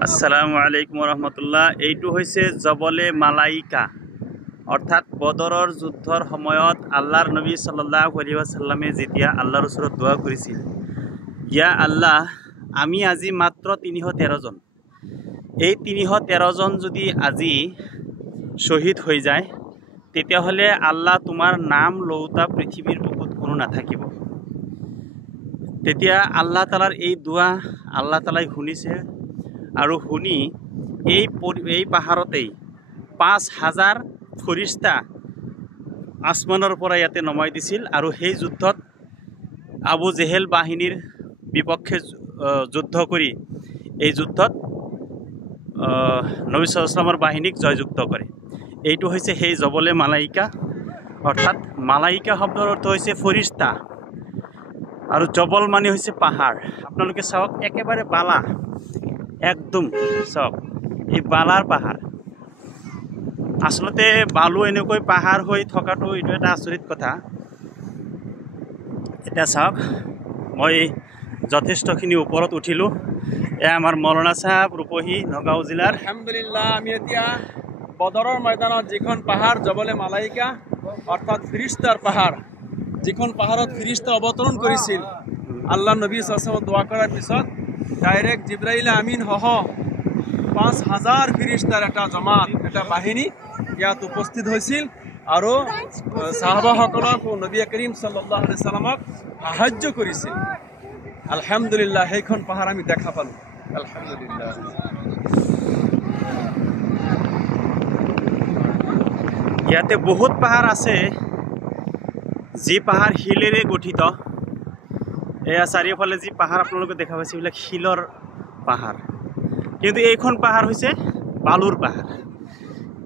আসসালামু আলাইকুম ৰহমতুল্লাহ। এইটো হৈছে জবলে মালাইকা, অৰ্থাৎ বদৰৰ যুদ্ধৰ সময়ত আল্লাহৰ নবী সাল্লাল্লাহু আলাইহি ওয়াসাল্লামে যেতিয়া আল্লাহৰ ওচৰত দোৱা কৰিছিল, ইয়া আল্লাহ, আমি আজি মাত্ৰ ৩১৩ জন, এই ৩১৩ জন যদি আজি শ্বহীদ হৈ যায়, তেতিয়াহ'লে আল্লাহ তোমাৰ নাম লওঁতা পৃথিৱীৰ বুকুত কোনো নাথাকিব। তেতিয়া আল্লাহ তালাৰ এই দোৱা আল্লাহ তালাই শুনিছে আৰু শুনি এই পাহাৰতেই ৫,০০০ ফৰিস্তা আসমানৰ পৰা ইয়াতে নমাই দিছিল আৰু সেই যুদ্ধত আবু জেহেল বাহিনীৰ বিপক্ষে যুদ্ধ কৰি এই যুদ্ধত নবী সাল্লাল্লাহু আলাইহি ওয়াসাল্লামৰ বাহিনীক জয়যুক্ত কৰে। এইটো হৈছে সেই জবলে মালাইকা, অৰ্থাৎ মালাইকা শব্দৰ অৰ্থ হৈছে ফৰিস্তা আৰু জবল মানে হৈছে পাহাৰ। আপোনালোকে চাওক, একেবাৰে বালা, একদম চাওক, এই বালাৰ পাহাৰ। আচলতে বালু এনেকৈ পাহাৰ হৈ থকাটো এইটো এটা আচৰিত কথা। এতিয়া চাওক, মই যথেষ্টখিনি ওপৰত উঠিলোঁ। এয়া আমাৰ মৌলানা চাহাব ৰূপহী, নগাঁও জিলাৰ। আলহামদুলিল্লাহ, আমি এতিয়া বদৰৰ ময়দানত যিখন পাহাৰ জবলে মালাইকা, অৰ্থাৎ ফিৰিস্তাৰ পাহাৰ, যিখন পাহাৰত ফিৰিস্তা অৱতৰণ কৰিছিল আল্লাহ নবী সাল্লাল্লাহু আলাইহি ওয়াসাল্লাম দোৱা কৰাৰ পিছত ডাইৰেক্ট জিব্ৰাইল আমিন সহ ৫,০০০ ফিৰিস্তাৰ এটা জমাত, এটা বাহিনী ইয়াত উপস্থিত হৈছিল আৰু সাহাবাসকলক নবী কৰীম সাল্লাল্লাহু আলাইহি ওয়াসাল্লামক সাহায্য কৰিছিল। আলহামদুলিল্লাহ, সেইখন পাহাৰ আমি দেখা পালোঁ। আলহামদুলিল্লাহ। ইয়াতে বহুত পাহাৰ আছে, যি পাহাৰ শিলেৰে গঠিত। এয়া চাৰিওফালে যি পাহাৰ আপোনালোকে দেখা পাইছে, এইবিলাক শিলৰ পাহাৰ, কিন্তু এইখন পাহাৰ হৈছে বালুৰ পাহাৰ,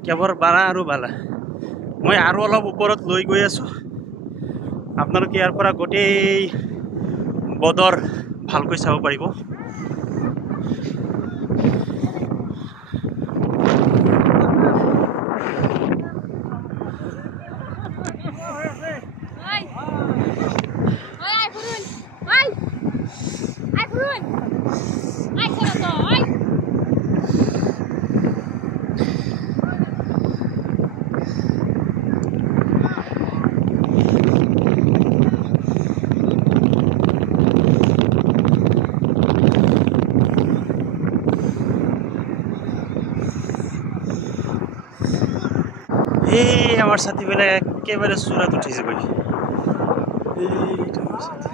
কেৱল বালা আৰু বালা। মই আৰু অলপ ওপৰত লৈ গৈ আছোঁ, আপোনালোকে ইয়াৰ পৰা গোটেই বদৰ ভালকৈ চাব পাৰিব। এই আমাৰ সাথীবিলাক একেবাৰে চূড়াত উঠিছে গৈ। এইটো আমাৰ সাথী।